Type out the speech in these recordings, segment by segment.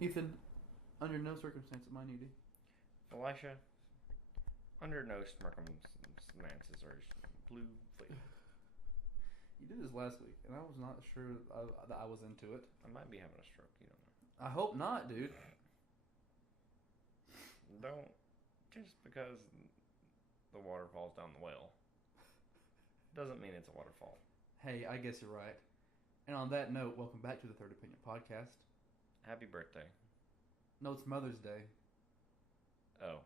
Ethan, under no circumstance am I needy. Elisha, under no circumstances are blue flavor. You did this last week, and I was not sure that I was into it. I might be having a stroke. You don't know. I hope not, dude. Don't just because the water falls down the well doesn't mean it's a waterfall. Hey, I guess you're right. And on that note, welcome back to the Third Opinion Podcast. Happy birthday. No, it's Mother's Day. Oh.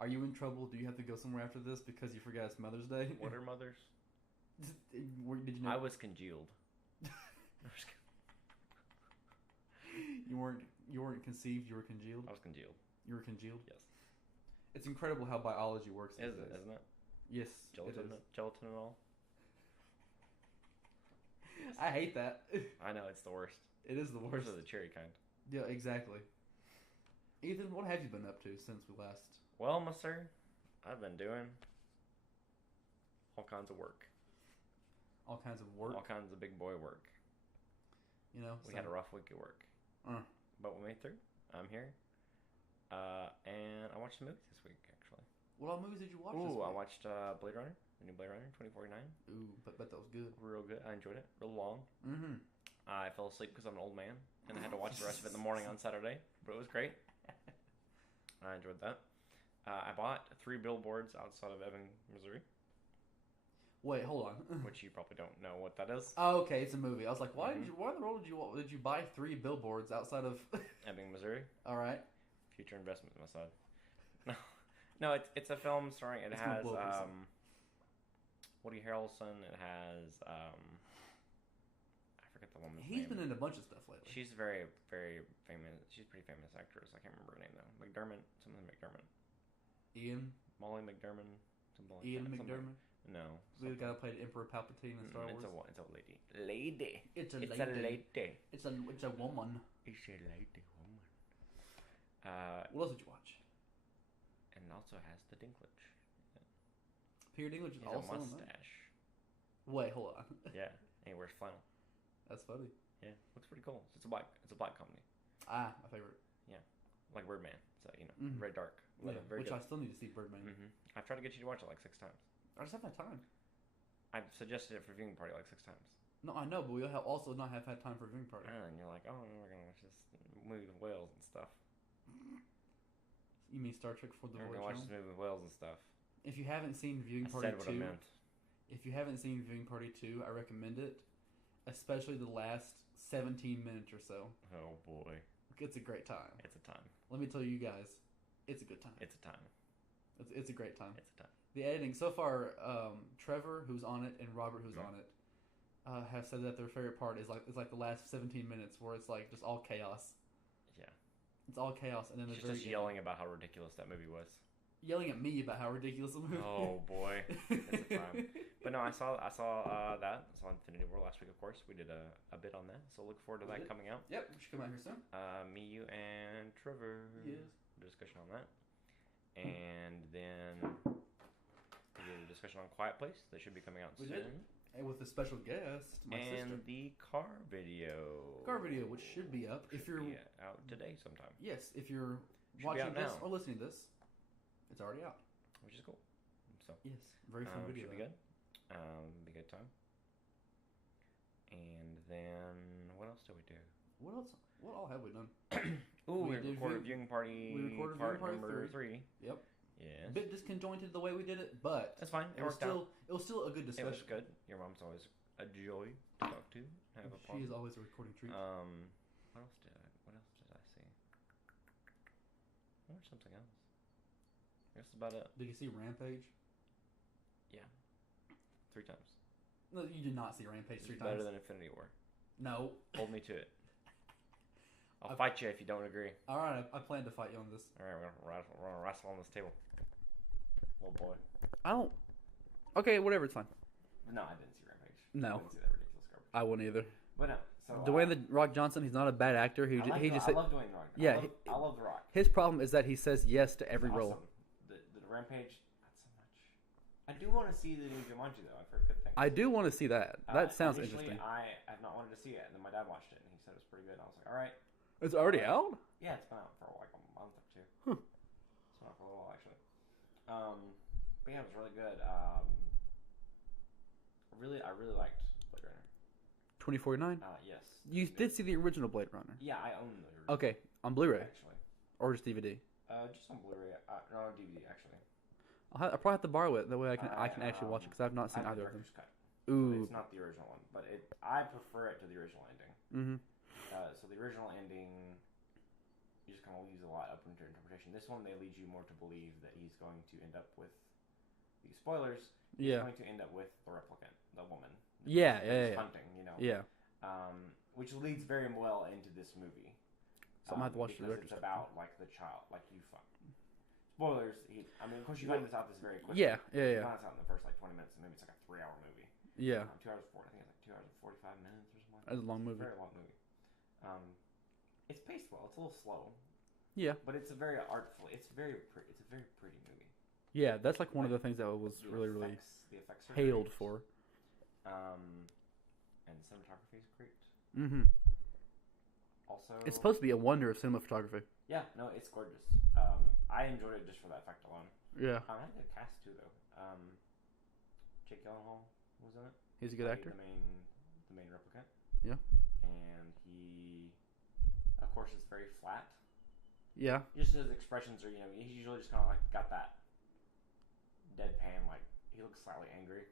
Are you in trouble? Do you have to go somewhere after this because you forgot it's Mother's Day? What are mothers? Did you know? I was congealed. You weren't conceived. You were congealed. I was congealed. You were congealed. Yes. It's incredible how biology works these days. Isn't it? Yes, Gelatin, it is. gelatin and all. I hate that. I know it's the worst. It is the worst. Those are the cherry kind. Yeah, exactly. Ethan, what have you been up to since we last? Well, my sir, I've been doing all kinds of work. All kinds of work. All kinds of big boy work. You know, We had a rough week at work. But we made through. I'm here. And I watched a movie this week, actually. What all movies did you watch this Ooh, week? I watched Blade Runner, the new Blade Runner, 2049. Ooh, bet that was good. Real good. I enjoyed it. Real long. Mm-hmm. I fell asleep because I'm an old man, and I had to watch the rest of it in the morning on Saturday, but it was great. I enjoyed that. I bought 3 billboards outside of Ebbing, Missouri, Wait, hold on. which you probably don't know what that is. Oh, okay, it's a movie. I was like, why Mhm. why in the world did you buy 3 billboards outside of? Ebbing, Missouri. All right. Future investment, my son. No, it's a film starring. It It's has gonna blow up yourself. Woody Harrelson. It has I forget the woman's He's name. been in a bunch of stuff lately. She's very famous. She's a pretty famous actress. I can't remember her name though. McDermott, something McDermott. Ian Molly McDermott, something like Ian that. McDermott. No, The guy who played Emperor Palpatine in Star Wars. It's a lady. Lady. It's a It's lady. a lady. It's a woman. It's a lady woman. What else did you watch? And it also has the Dinklage. Peter Dinklage is He's a also in that. mustache. Wait, hold on. Yeah, and he wears flannel. That's funny. Yeah, looks pretty cool. It's a black comedy, Ah, my favorite. like Birdman. So Mhm. very dark. Yeah, Very which good. I still need to see Birdman. I've tried to get you to watch it like 6 times. I just haven't had time. I've suggested it for viewing party like 6 times. No, I know, but we'll also not have had time for a viewing party. And you're like, oh, we're gonna watch this movie with whales and stuff. You mean Star Trek for the We're Voyage gonna watch Home? this movie with whales and stuff. If you haven't seen Viewing I Party said what 2, I meant. if you haven't seen Viewing Party 2, I recommend it, especially the last 17 minutes or so. Oh boy, It's a great time. it's a time. Let me tell you guys, it's a good time. It's a time. It's a great time. It's a time. The editing so far, Trevor, who's on it, and Robert, who's Yeah. on it, have said that their favorite part is like the last 17 minutes where it's like just all chaos. Yeah. It's all chaos, and then the She's very just end, yelling about how ridiculous that movie was. yelling at me about how ridiculous the movie. Oh boy, it's a time. But no, I saw that. I saw Infinity War last week. Of course, we did a bit on that. So look forward to We that did. coming out. Yep, we should come out here soon. Me, you, and Trevor. Yes. Discussion on that, and then we did a discussion on Quiet Place that should be coming out We soon. did. And with a special guest, my And sister. the car video. Car video, which should be up if you're be out today sometime, yes, if you're Should be watching out this now. or listening to this, it's already out. which is cool. So Yes, very fun video. should be good. Be a good time. And then what else did we do? What else? What all have we done? Ooh, We we did recorded view- viewing party. we recorded part viewing party number 3. 3. Yep. Yes. A bit disconjointed the way we did it, but That's fine. It was worked out. still a good It discussion. was good. Your mom's always a joy to talk to. Have a She is always a recording treat. What else did I see? I watched something else. I guess that's about it. Did you see Rampage? Yeah. 3 times. No, you did not see Rampage It's 3 better times. than Infinity War. No. Hold me to it. I'll I've- fight you if you don't agree. All right, I plan to fight you on this. All right, we're gonna wrestle on this table. Oh boy. I don't. Okay, whatever. It's fine. No, I didn't see Rampage. No. I didn't see that ridiculous garbage. I wouldn't either. But no. So Dwayne the Rock Johnson, he's not a bad actor. He just I love Dwayne the Rock. Yeah, I love the Rock. his problem is that he says yes to every Awesome. role. The Rampage, not so much. I do want to see the new Jumanji though. I've heard good things. I do want to see that. That sounds initially, interesting. I have not wanted to see it, and then my dad watched it, and he said it was pretty good. And I was like, all right. It's already out? Yeah, it's been out for like a month or two. Huh. It's been out for a little while actually. But yeah, it was really good. I really liked Blade Runner. 2049? Yes. You did see the original Blade Runner? Yeah, I own the original. Okay, on Blu-ray Actually, or just DVD? just on Blu-ray. No, on DVD actually. I'll probably have to borrow it. That way I can actually watch it because I've not seen either of them. Cut. Ooh. So it's not the original one, but I prefer it to the original ending. Mm-hmm. So the original ending, you just kind of leaves a lot up into interpretation. This one, they lead you more to believe that he's going to end up with these spoilers. He's going to end up with the replicant, the woman. Yeah. Hunting, you know. Yeah. Which leads very well into this movie. So I'm gonna have to watch the director's it's about like the child, like you find. Spoilers. Of course, you find this out very quickly. Yeah. You find this out in the first like 20 minutes, and maybe it's like a 3-hour movie. Yeah. 2 hours 4. I think it's like 2 hours and 45 minutes or something. That's a long movie. Very long movie. It's paced well. It's a little slow. Yeah. But it's a very artful. It's a very pretty movie. Yeah, that's like one of the things that was really the effects are hailed great. for. And cinematography is great. Mm-hmm. Also, it's supposed to be a wonder of cinema photography. Yeah, no, it's gorgeous. I enjoyed it just for that fact alone. Yeah. I had a good cast too, though. Jake Gyllenhaal was in it. He's a good actor. The main replicant. Yeah. And he, of course, is very flat. Yeah. Just his expressions are, he's usually just kind of like got that deadpan, like he looks slightly angry.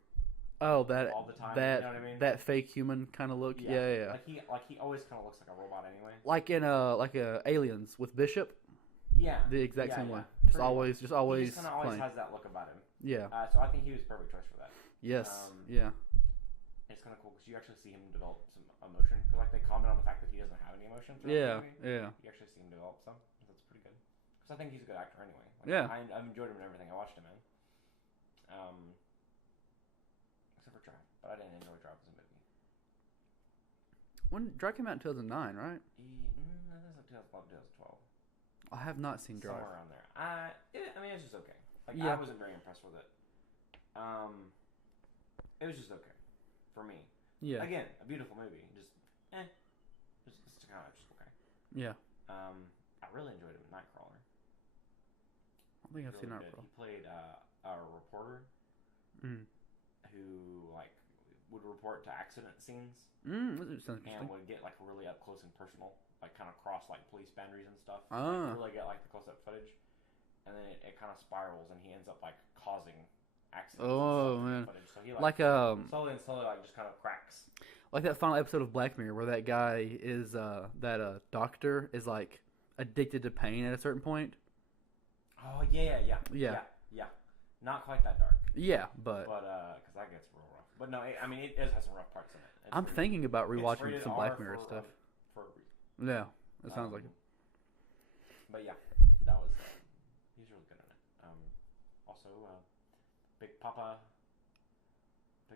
Oh, that all the time. That you know what I mean? That fake human kind of look. Yeah. Like he always kind of looks like a robot anyway. Like in Aliens with Bishop. Yeah. The exact same way. He Just always. He just kind of always plain. has that look about him. Yeah. So I think he was a perfect choice for that. Yes. Yeah. It's kind of cool because you actually see him develop some emotion. Because like they comment on the fact that he doesn't have any emotion. Yeah. The movie. Yeah. You actually see him develop some. That's pretty good. Because I think he's a good actor anyway. Like, Yeah. I've enjoyed him in everything I watched him in. Except for Drive, but I didn't enjoy Drive as a movie. When Drive came out in 2009, right? That was like 2011, 2012. I have not seen Drive. Somewhere around there. I mean, it's just okay. Like Yeah. I wasn't very impressed with it. It was just okay for me. Yeah. Again, a beautiful movie. Just kind of just okay. Yeah. I really enjoyed him in Nightcrawler. I think I've seen Really Nightcrawler. He played a reporter who like would report to accident scenes That sounds and interesting. would get like really up close and personal, like kind of cross like police boundaries and stuff. Ah. Really get like the close up footage, and then it kind of spirals, and he ends up like causing accidents. Oh, and stuff in man. the footage. So he slowly like just kind of cracks. Like that final episode of Black Mirror where that guy is that doctor is like addicted to pain at a certain point. Oh yeah. Not quite that dark. Yeah, but Because that gets real rough. But no, it does have some rough parts in it. I'm thinking about it's rewatching rated some R Black Mirror for, stuff. For a reason. Yeah, it sounds like it. But yeah, that was he's really good in it. Also, Big Papa, I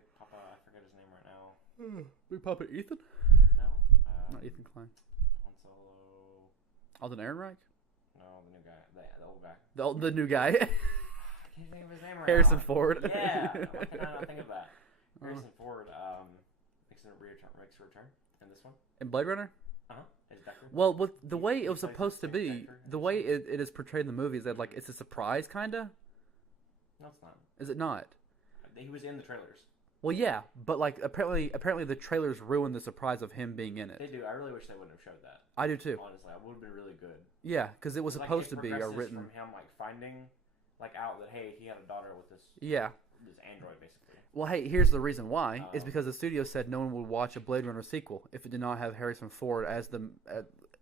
forget his name right now. Big Papa Ethan? No, Not Ethan Klein. Han Solo. Alden Ehrenreich? No, the new guy, the old guy. The new guy. I can't think of his name right Harrison now. Ford. Yeah, why can I not think of that? Harrison Ford makes a return in this one. In Blade Runner? As Deckard. Well, the way it was Plays supposed to be, Deckard. the way it is portrayed in the movie is that like it's a surprise, kinda. No, it's not. Is it not? He was in the trailers. Well, yeah, but like apparently the trailers ruined the surprise of him being in They it. do. I really wish they wouldn't have showed that. I do too. Honestly, it would have been really good. Yeah, because it was supposed to be a progresses written. from him like finding like out that hey, he had a daughter with this this android basically. Well, hey, here's the reason why. Is because the studio said no one would watch a Blade Runner sequel if it did not have Harrison Ford as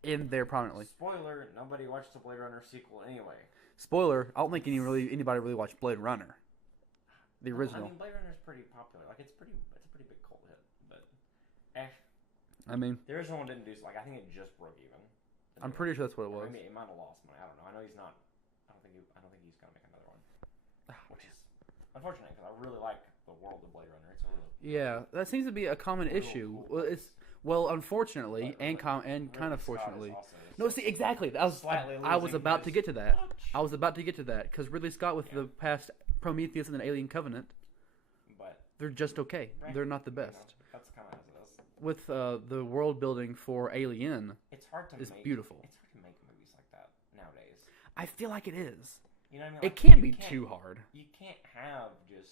in there prominently. Spoiler: nobody watched the Blade Runner sequel anyway. Spoiler: I don't think anybody really watched Blade Runner, the original. I mean, Blade Runner is pretty popular. Like it's a pretty big cult hit. But I mean, the original one didn't do so. Like I think it just broke even. I'm pretty sure that's what it was. I mean, it might have lost money. I don't know. I know he's not. I don't think he's gonna make another one. Which is unfortunate because I really like the world of Blade Runner. It's a really that seems to be a common issue. Cool Well, unfortunately, and kind of fortunately. No, see, exactly. I was about to get to that. I was about to get to that because Ridley Scott with the past Prometheus and Alien Covenant, but they're just okay. right, They're not the you know, best. that's kind of as it is. With the world building for Alien, It's hard to is make. beautiful. It's hard to make movies like that nowadays. I feel like it is. You know what I mean? It Like, can't you be too hard. You can't have just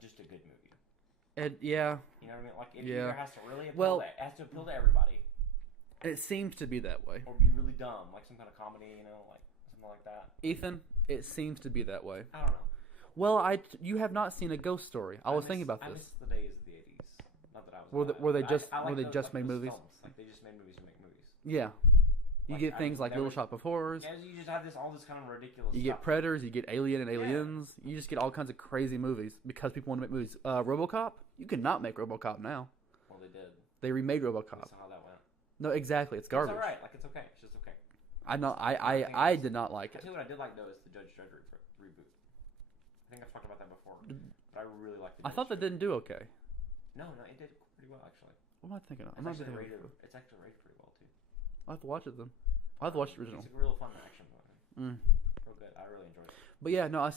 just a good movie. And yeah, You know what I mean? Like it Yeah. either has to really appeal Well- to, it has to appeal to everybody, it seems to be that way. or be really dumb, like some kind of comedy, like something like that. Ethan, it seems to be that way. I don't know. Well, you have not seen A Ghost Story. I was thinking about I this. miss the days of the '80s. Not that I was. Were alive, were they but just I like were they those, just made those movies? films. Like they just made movies to make movies. Yeah. You Like, get I things like never- Little Shop of Horrors. Yeah, you just have all this kind of ridiculous. You stuff. get Predators. You get Alien and Aliens. You just get all kinds of crazy movies because people want to make movies. RoboCop. You cannot make RoboCop now. Well, they did. They remade We RoboCop. saw how that went. No, exactly. It's garbage. It's alright. Like it's okay. It's just okay. I did not like I it. tell you what I did like though is the Judge Dredd reboot. I think I've talked about that before, but I really liked the. I thought that didn't do okay. No, it did pretty well actually. What am I thinking of? It's I'm not actually thinking rated. of it. It's actually rated pretty well too. I'll have to watch it then. I'll have to watch the original. It's a real fun action movie. Mm. Real good. I really enjoyed it. But yeah, no,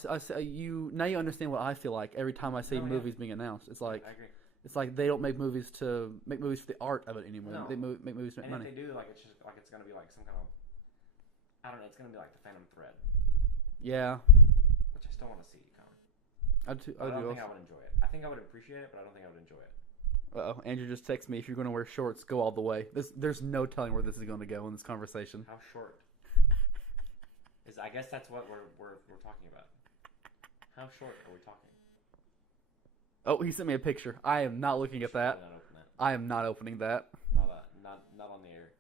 now you understand what I feel like every time I see No, yeah. movies being announced. It's like I agree. it's like they don't make movies for the art of it anymore. No. They make movies to make And money. if they do, like it's just like it's gonna be like some kind of. I don't know. It's gonna be like the Phantom Thread, Yeah, which I still want to see come. I But I don't think I would enjoy it. I think I would appreciate it, but I don't think I would enjoy it. Uh-oh, Andrew just texted me. If you're going to wear shorts, go all the way. There's no telling where this is going to go in this conversation. How short? I guess that's what we're talking about. How short are we talking? Oh, he sent me a picture. I am not looking at that. Not open that. I am not opening that. Not on the air.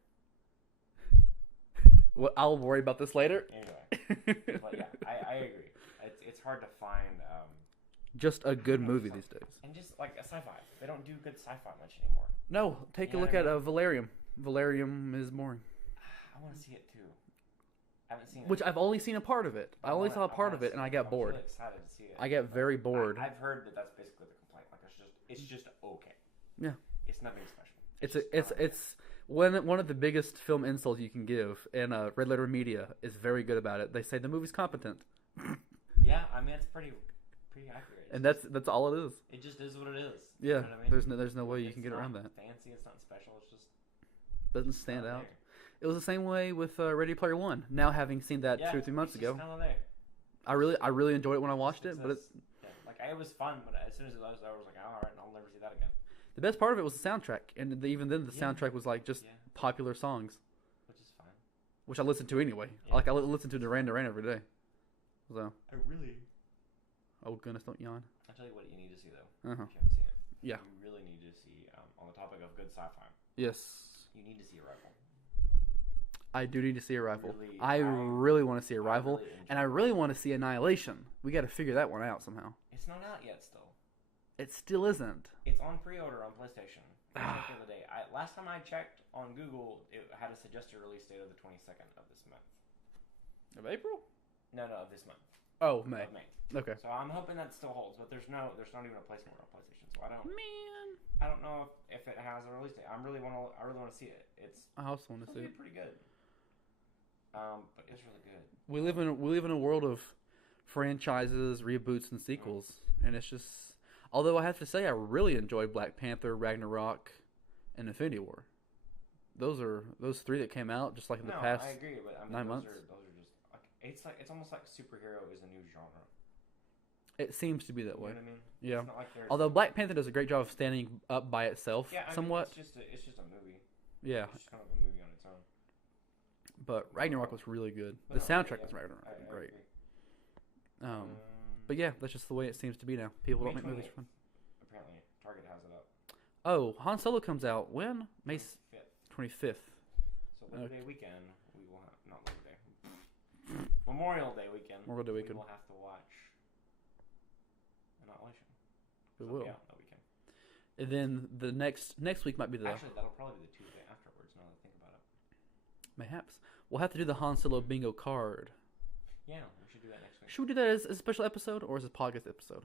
Well, I'll worry about this later. Anyway, but yeah, I agree. It's hard to find Just a good movie these days. and just like a sci-fi. They don't do good sci-fi much anymore. No, take a Yeah, look I at know. Valerium. Valerium is boring. I want to see it too. I haven't seen it. Which I've only seen a part of it. I only saw a part of it, and I got bored. I'm really excited to see it. I get very bored. I've heard that that's basically the complaint. Like it's just okay. Yeah. It's nothing special. It's one of the biggest film insults you can give, and Red Letter Media is very good about it. They say the movie's competent, Yeah, I mean it's pretty accurate. and that's all it is. It just is what it is. Yeah, You know what I mean? there's no way you It's can get not around that. Fancy, it's not special. It's just Doesn't stand not out. there. It was the same way with Ready Player One. Now having seen that 2 or 3 months it's just ago, kinda there. I really enjoyed it when I watched it. But it was fun. But as soon as it was, I was like, all right, I'll never see that again. the best part of it was the soundtrack, and even then the Yeah. soundtrack was like just Yeah, popular songs, which is fine. which I listened to anyway. Yeah. Like I listen to Duran Duran every day. So, I really. oh goodness, don't yawn. I'll tell you what you need to see though. Uh-huh. If you haven't seen it. Yeah. You really need to see. On the topic of good sci-fi, Yes, you need to see Arrival. I do need to see Arrival. Really, I really want to see Arrival, really and I really want to see Annihilation. We got to figure that one out somehow. It's not out yet. Still, It still isn't. it's on pre-order on PlayStation. I Ah. checked the other day. Last time I checked on Google, it had a suggested release date of the 22nd of this month. Of April? No, of this month. Oh, May. Of May. Okay. So I'm hoping that still holds, but there's not even a placement on PlayStation. So Man, I don't know if it has a release date. I really want to see it. It's I also want to see supposed to it. be pretty good. But it's really good. We live in a world of franchises, reboots, and sequels, and it's just. Although I have to say, I really enjoyed Black Panther, Ragnarok, and Infinity War. Those three that came out just like in the past. I agree, but I mean, 9 those months. are just it's almost like superhero is a new genre. It seems to be that You way. know what I mean? Yeah. It's not like there's, Although Black Panther does a great job of standing up by itself, yeah, I mean, somewhat. it's just a movie. Yeah, It's just kind of a movie on its own. but Ragnarok was really good. But The no, soundtrack yeah, was Ragnarok I great. agree. But yeah, that's just the way it seems to be now. People don't May make movies 28th. for fun. Apparently, Target has it up. Oh, Han Solo comes out when? May 5th. 25th. So Labor Day weekend, we will have not Labor Day. Memorial Day weekend. Memorial Day weekend. We will have to watch Annihilation. We So, will. Yeah, that weekend. And then the next week might be the Actually, that'll probably be the Tuesday afterwards. Now that I think about it. mayhaps. We'll have to do the Han Solo bingo card. Yeah, we should do that next week. Should we do that as a special episode or as a podcast episode?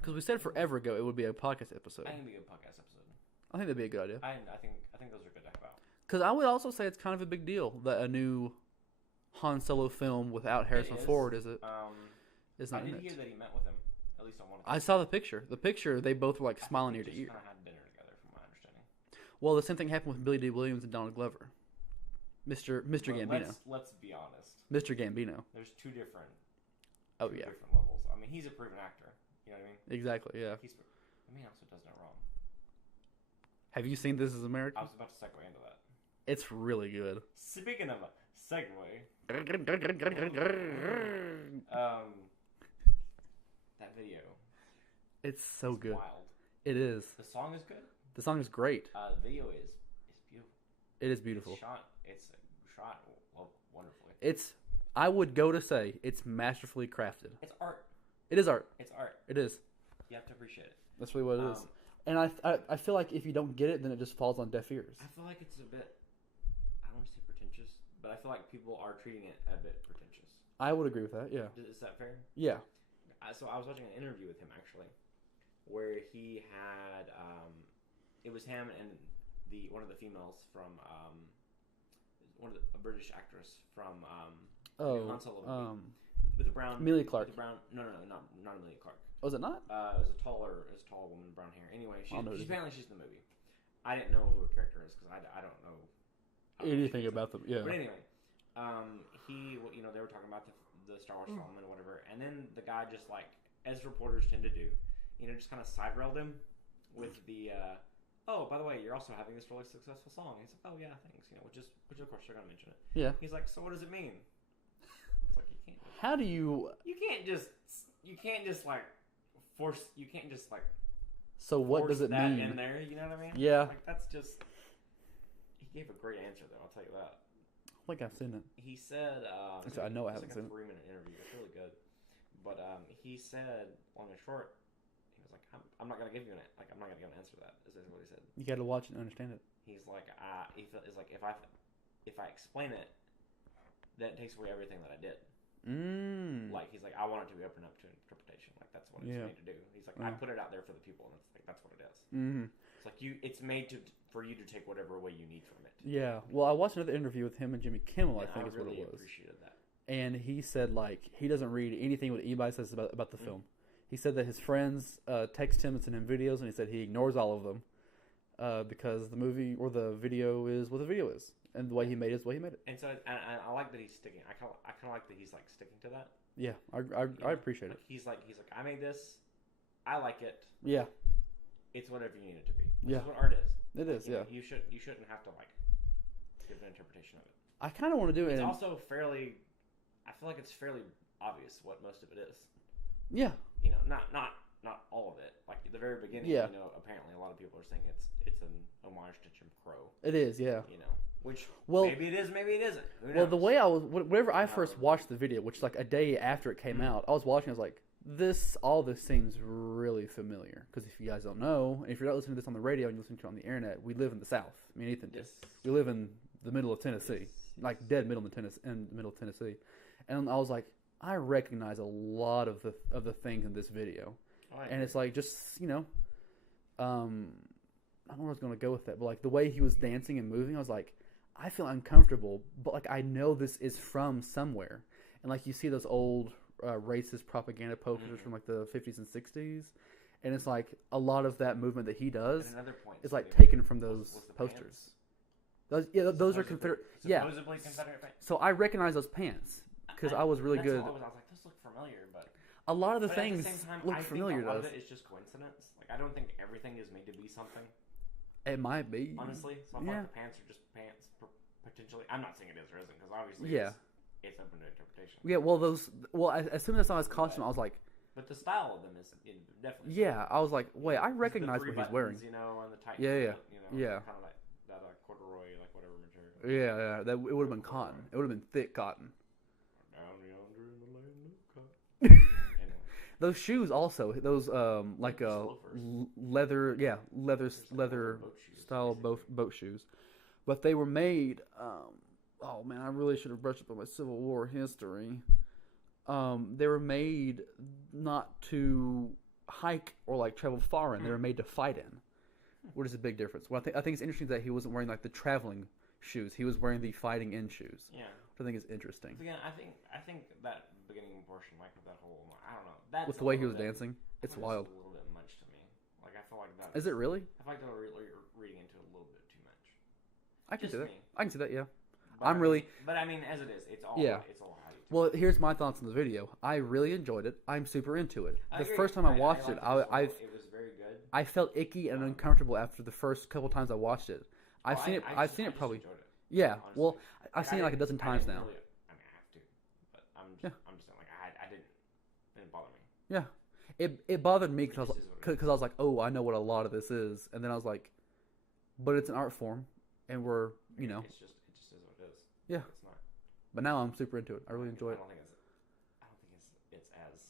Because we said forever ago it would be a podcast episode. I think it'd be a podcast episode. I think that'd be a good idea. I think those are good to have out. Because I would also say it's kind of a big deal that a new Han Solo film without Harrison Ford, is it? Is not I in did it. hear that he met with him, at least on one occasion. I saw the picture. The picture, they both were like smiling ear to ear. They just kind of had dinner together, from my understanding. Well, the same thing happened with Billy D. Williams and Donald Glover. Mr. Gambino. Let's be honest. Mr. Gambino. There's two different Different levels. I mean, he's a proven actor. You know what I mean? Exactly, yeah. He also does no wrong. Have you seen This Is America? I was about to segue into that. It's really good. Speaking of a segue, that video. It's so good. Wild. It is. The song is good. The song is great. The video is beautiful. It is beautiful. It's shot wonderfully. I would go to say it's masterfully crafted. It's art. It is art. It's art. It is. You have to appreciate it. That's really what it is. And I feel like if you don't get it, then it just falls on deaf ears. I feel like it's a bit, I don't want to say pretentious, but I feel like people are treating it a bit pretentious. I would agree with that, yeah. Is that fair? Yeah. So I was watching an interview with him, actually, where he had, it was him and one of the females from, a British actress from, Han Solo movie. With the brown... Emilia Clarke. No, not Emilia Clarke. Was it not? It was a tall woman with brown hair. Anyway, apparently she's in the movie. I didn't know who her character is because I don't know anything about them. Yeah. But anyway, they were talking about the Star Wars film and whatever, and then the guy just like, as reporters tend to do, just kind of side railed him with the, oh, by the way, you're also having this really successful song. He's like, oh yeah, thanks. Which of course they're gonna mention it. Yeah. He's like, so what does it mean? It's like you can't. How do you? You can't just like. You can't just like. So what does it mean? In there, you know what I mean? Yeah. Like that's just. He gave a great answer though. I'll tell you that. I think I've seen it. He said. I know I haven't seen it. It's like a 3-minute interview. It's really good. But he said, long and short, he was like, I'm not gonna give you I'm not gonna answer that. Is what he said. You got to watch it and understand it. He's like, it's like if I explain it, then it takes away everything that I did. Like he's like, I want it to be open up to interpretation. Like that's what it's made to do. He's like, I put it out there for the people, and it's like that's what it is. It's like it's made for you to take whatever way you need from it. Yeah. Well, I watched another interview with him and Jimmy Kimmel. I think is really what it was. Appreciated that. And he said like he doesn't read anything what anybody says about the film. He said that his friends text him and send him videos, and he said he ignores all of them because the movie or the video is what the video is. And the way he made it is the way he made it. And so, and I like that he's sticking. I kind of like that he's like sticking to that. Yeah, I appreciate it. He's like, I made this. I like it. Yeah. It's whatever you need it to be. Which is what art is. It is. Yeah. You shouldn't have to like give an interpretation of it. I kind of want to do it. It's also fairly. I feel like it's fairly obvious what most of it is. Yeah. Not all of it. Like at the very beginning. Yeah. Apparently a lot of people are saying it's an homage to Jim Crow. It is. Yeah. Which maybe it is, maybe it isn't. Well, the way whenever I first watched the video, which like a day after it came out, I was watching. I was like, all this seems really familiar. Because if you guys don't know, and if you're not listening to this on the radio and you listen to it on the internet, we live in the South. I mean, Ethan did. We live in the middle of Tennessee, like dead middle of Tennessee. And I was like, I recognize a lot of the things in this video, and it's like just I don't know where I was going to go with that, but like the way he was dancing and moving, I was like, I feel uncomfortable, but like I know this is from somewhere, and like you see those old racist propaganda posters from like the 50s and 60s, and it's like a lot of that movement that he does is like taken from those posters. Those are Confederate. Yeah. Supposedly Confederate pants. So I recognize those pants because I was really good. I was like, those look familiar, but a lot of the things look familiar to us. A lot of it is just coincidence. Like I don't think everything is made to be something. It might be. Honestly, so I like the pants are just pants potentially. I'm not saying it is or isn't because obviously it's open to interpretation. Yeah, well, as soon as I saw his costume, I was like. But the style of them is definitely. Yeah, I was like, wait, I recognize what he's wearing. And the tight. Yeah. Kind of like that corduroy, like whatever material. Yeah. That it would have been cotton. It would have been thick cotton. Down yonder in the land of cotton. Anyway. Those shoes also, those leather style boat shoes, but they were made. Oh man, I really should have brushed up on my Civil War history. They were made not to hike or like travel far in. They were made to fight in. What is the big difference? Well, I think it's interesting that he wasn't wearing like the traveling shoes. He was wearing the fighting in shoes. Yeah. which I think is interesting. Again, I think that beginning portion, like with that whole, I don't know, that's With the way he was dancing, it's wild. A little bit much to me. Like I feel like that. Is it really? I feel like they're reading into it a little bit too much. I can Just see that. me. I can see that. Yeah. But I'm really. But I mean, as it is, it's all. Yeah. It's all how you. Well, here's my thoughts on the video. I really enjoyed it. I'm super into it. I The agree. first time I watched it, it was very good. I felt icky and uncomfortable after the first couple times I watched it. I've seen it. I've seen it probably. Enjoyed it, Yeah. honestly. Well, I've seen it like a dozen times now. Really, I mean, I have to, but I'm just saying, like I didn't bother me. Yeah. It bothered me because It just is I was like, oh, I know what a lot of this is, and then I was like, but it's an art form, and we're It just is what it is. Yeah. It's not. But now I'm super into it. I really enjoy it. I don't think it's as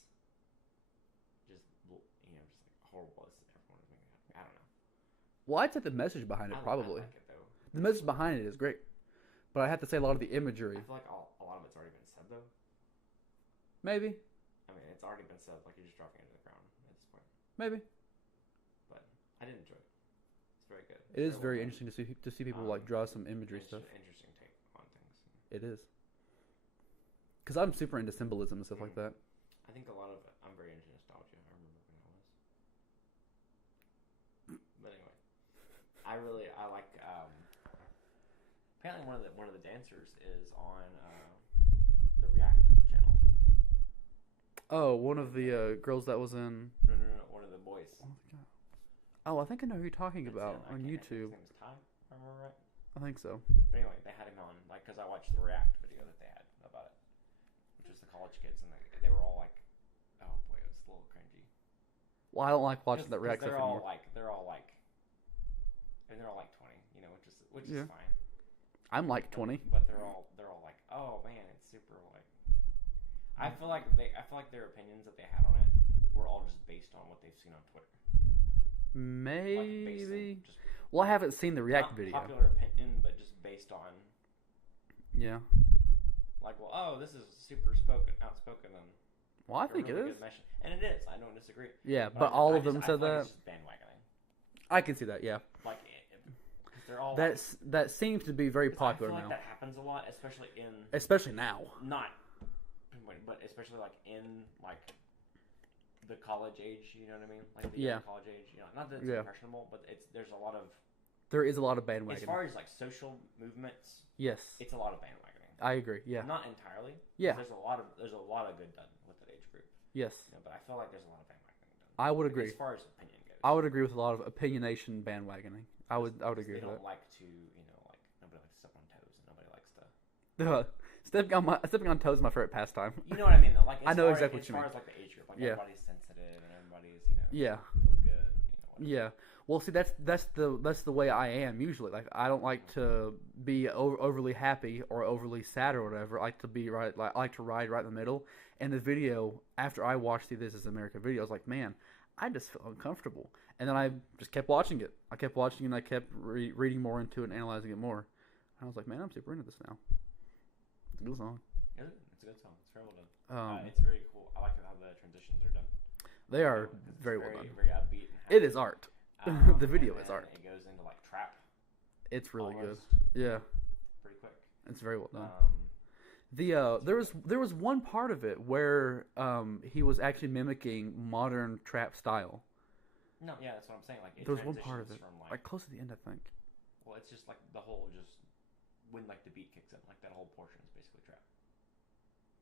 just just like horrible as everyone is making it. I don't know. Well, I'd say the message behind it probably. I like it though. The message behind it is great, but I have to say a lot of the imagery. I feel like a lot of it's already been said though. Maybe. I mean, it's already been said. Like you're just dropping it to the ground at this point. Maybe. But I did enjoy it. It's very good. It is very interesting to see people like draw some imagery stuff. Interesting take on things. It is. Because I'm super into symbolism and stuff like that. I think a lot of it, I'm very into nostalgia. I remember when I was. But anyway, I like. Apparently, one of the dancers is on the React channel. Oh, one of the girls that was in. No, one of the boys. Oh, I think I know who you're talking about on YouTube. His name's Ty, if I remember right. I think so. But anyway, they had him on, like, because I watched the React video that they had about it, which was the college kids, and they were all like, oh boy, it was a little cringy. Well, I don't like watching that React stuff anymore. They're all like 20, which is Yeah. fine. I'm like 20. But they're all like, oh man, it's super like. I feel like their opinions that they had on it were all just based on what they've seen on Twitter. Maybe. Well, I haven't seen the React video. Popular opinion, but just based on. Yeah. Like, well, oh, this is super outspoken, and. Well, I think really it is. And it is. I don't disagree. Yeah, but all of them said that. It's just bandwagoning. I can see that. Yeah. Like, they're all. That seems to be very popular I feel now. like that happens a lot, especially now. Not, but especially like in like the college age. You know what I mean? Like the young college age. Not that it's impressionable, but there's a lot of. There is a lot of bandwagoning. As far as like social movements. Yes. It's a lot of bandwagoning. I agree. Yeah. Not entirely. Yeah. There's a lot of good done with that age group. Yes. But I feel like there's a lot of bandwagoning done. I would agree. As far as opinion goes. I would agree with a lot of opinionation bandwagoning. I would agree with that. They don't like to, like nobody likes to step on toes, and nobody likes to. Stepping on toes is my favorite pastime. You know what I mean, though. Like I know exactly what you mean. As far as like the age group, like Yeah. everybody's sensitive and everybody's Yeah. feel good. Yeah. Well, see, that's the way I am usually. Like, I don't like to be overly happy or overly sad or whatever. I like to be right. Like, I like to ride right in the middle. And the video, after I watched the This Is America video, I was like, man, I just feel uncomfortable. And then I just kept watching it. I kept watching it, and I kept reading more into it and analyzing it more. And I was like, man, I'm super into this now. It's a good song. It's a good song. It's very well done. Um, it's very cool. I like how the transitions are done. They are very well done. Very upbeat. And happy. It is art. The video is art. It goes into like trap. It's really almost. good. Yeah. Pretty quick. It's very well done. There was one part of it where he was actually mimicking modern trap style. No, yeah, that's what I'm saying. Like there was one part of it, from, like close to the end, I think. Well, it's just like the whole when like the beat kicks in, like that whole portion is basically trap.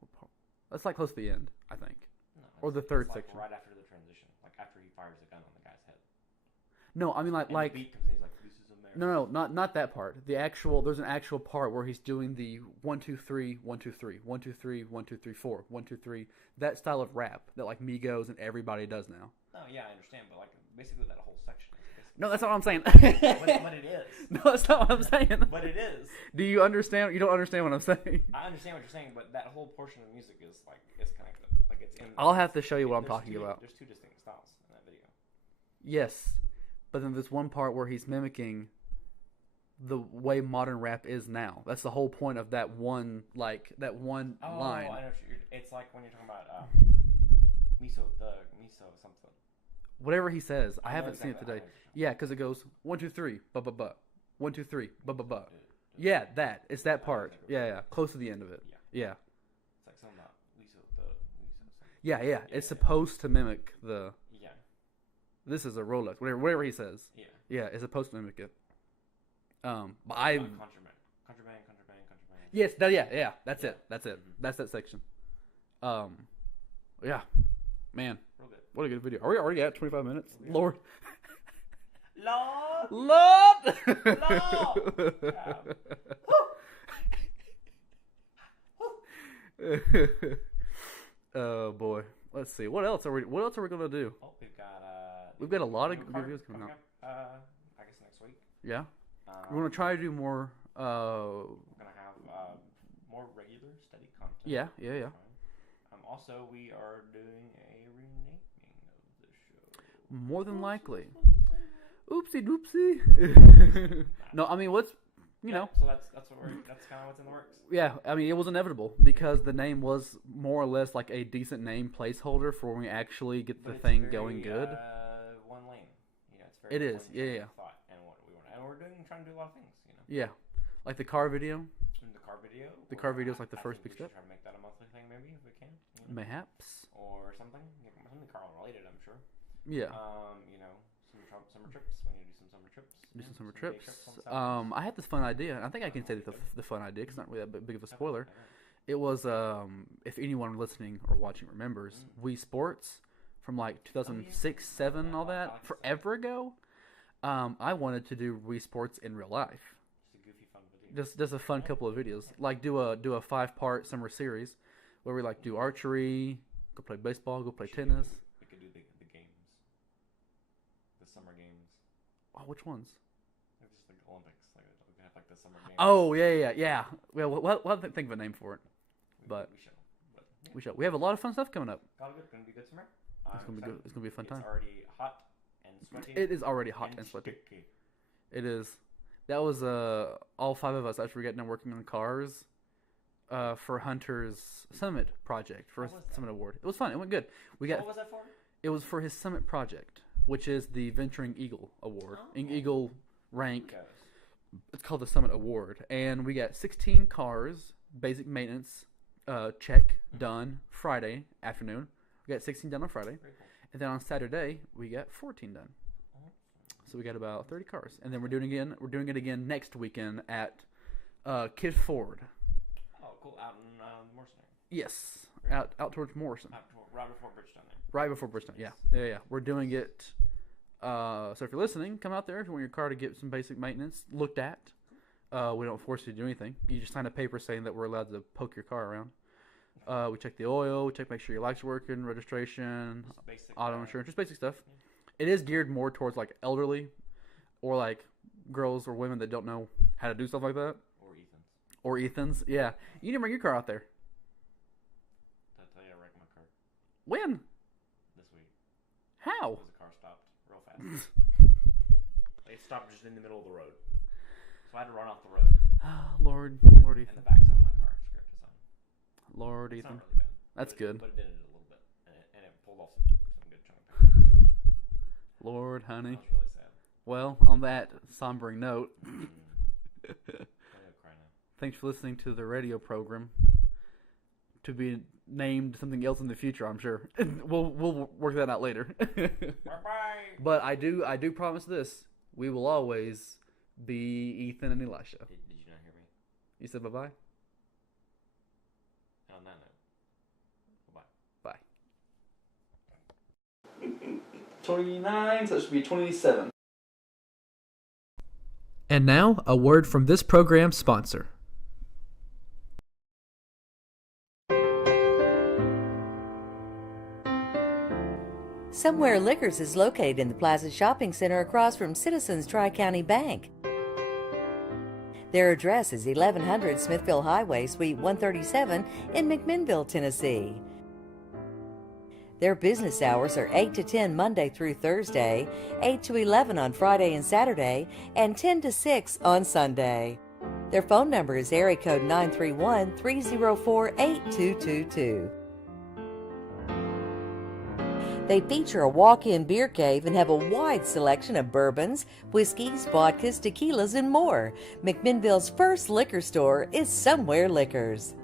What part? That's like close to the end, I think. No, or the third it's like section. Right after the transition, like after he fires the gun on the guy's head. No, I mean and the beat comes in, he's like, "This is America." No, not that part. There's an actual part where he's doing the 1 2 3 1 2 3 1 2 3 1 2 3 4 1 2 3 that style of rap that like Migos and everybody does now. No, yeah, I understand, but like basically that whole section is basically. No, that's not what I'm saying. but it is. No, that's not what I'm saying. But it is. Do you understand? You don't understand what I'm saying. I understand what you're saying, but that whole portion of the music is like it's connected. Like it's in. I'll have to show you what I'm talking about. There's two distinct styles in that video. Yes, but then there's one part where he's mimicking the way modern rap is now. That's the whole point of that one line. Oh, I know. It's like when you're talking about miso something. Whatever he says, I haven't exactly seen it today. Yeah, because it goes 1 2 3 ba ba ba, 1 2 3 ba ba ba. Yeah, that. It's that part. Yeah. Close to the end of it. Yeah. It's like something about Lisa. Yeah. It's supposed to mimic the. Yeah. This is a Rolex. Whatever he says. Yeah. Yeah, it's supposed to mimic it. But Contraband. Yes. Yeah. That's it. Mm-hmm. That's that section. Yeah. Man. Real good. What a good video. Are we already at 25 minutes? Yeah. Lord. Oh boy. Let's see. What else are we gonna do? Oh, we've got a lot of videos coming out. I guess next week. Yeah. We're gonna try to do more. We're gonna have more regular, steady content. Yeah. Also, we are doing a renaming of the show. More than likely. Oopsie doopsie. No, I mean, what's, you know. So that's kind of what's in the works. Yeah, I mean, it was inevitable because the name was more or less like a decent name placeholder for when we actually get the thing going good. One lane. It's very. It is. Yeah. Thought and what we want, and we're trying to do a lot of things. Yeah, like the car video. The car video is like the first big step. Try to make that a monthly thing, maybe if we can. Mayhaps. Or something car related, I'm sure. Yeah. Summer trips. We need to do some summer trips. Some summer trips. I had this fun idea, and I think I can say the fun idea because it's not really that big of a spoiler. It was, if anyone listening or watching remembers, Wii Sports from like 2006, 7, all that, forever ago. I wanted to do Wii Sports in real life. Just a fun couple of videos. Like do a 5-part summer series where we like do archery, go play baseball, go play tennis. We could do the games. The summer games. Oh, which ones? Just like the Olympics. Like we could have like the summer games. Oh, yeah. Well, we'll have to think of a name for it. We shall. We have a lot of fun stuff coming up. It's gonna be good summer. It's gonna be good. It's gonna be a fun time. It's already hot and sweaty. It is already hot and sweaty. It is. That was all 5 of us after getting done working on cars for Hunter's Summit project for his Summit Award. It was fun. It went good. What was that for? It was for his Summit project, which is the Venturing Eagle Award. Eagle rank. It's called the Summit Award, and we got 16 cars, basic maintenance, check done Friday afternoon. We got 16 done on Friday, and then on Saturday we got 14 done. So we got about 30 cars, and then we're doing it again next weekend at Kid Ford. Oh, cool! Out in Morrison. Yes, out towards Morrison. Right before Bridgestone. Right before Bridgestone. Yeah. We're doing it. So if you're listening, come out there if you want your car to get some basic maintenance looked at. We don't force you to do anything. You just sign a paper saying that we're allowed to poke your car around. We check the oil. We make sure your lights are working, registration, auto insurance, just basic stuff. Yeah. It is geared more towards like elderly or like girls or women that don't know how to do stuff like that. Or Ethans. Yeah. You need to bring your car out there. Did I tell you I wrecked my car? When? This week. How? Because the car stopped real fast. It stopped just in the middle of the road. So I had to run off the road. Lord Ethan. And the backside of my car scraped his own. Lord It's Ethan. not really bad. That's good. But it did it a little bit. And it pulled off some good chunk of paper. Lord, honey. That was really sad. Well, on that sombering note, thanks for listening to the radio program. To be named something else in the future, I'm sure. We'll work that out later. Bye-bye. But I do promise this: we will always be Ethan and Elisha. Did you not hear me? You said bye-bye? And on that note, bye-bye. 29, so it should be 27. And now, a word from this program's sponsor. Somewhere Liquors is located in the Plaza Shopping Center across from Citizens Tri-County Bank. Their address is 1100 Smithville Highway, Suite 137 in McMinnville, Tennessee. Their business hours are 8 to 10 Monday through Thursday, 8 to 11 on Friday and Saturday, and 10 to 6 on Sunday. Their phone number is area code 931-304-8222. They feature a walk-in beer cave and have a wide selection of bourbons, whiskeys, vodkas, tequilas, and more. McMinnville's first liquor store is Somewhere Liquors.